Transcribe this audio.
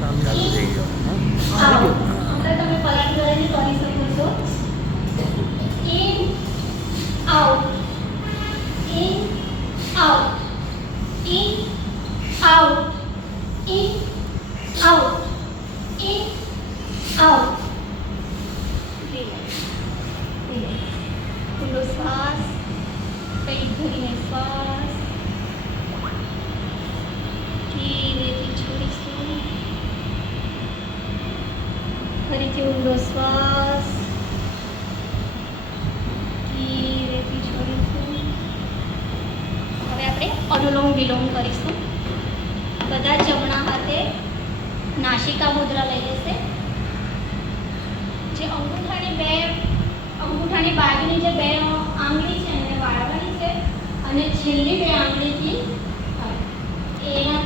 ચાલુ થઈ ગયો. આઉટ. આપણે તમે પલટ કરીને કરી શકો છો. In out, in out, in out, in out, in out. ઊંડો શ્વાસ, પેટ ભરીને શ્વાસ, ધીરેથી છોડીશું. ફરીથી ઊંડો શ્વાસ, ધીરેથી છોડીશું. હવે આપણે અનુલોમ વિલોમ કરીશું. બધા જમણા હાથે નાસિકા મુદ્રા લઈ લેશે. જે અંગૂઠાની બાજુની જે બે આંગળી છે એને વાળવાની છે અને છેલ્લી બે આંગળીથી એના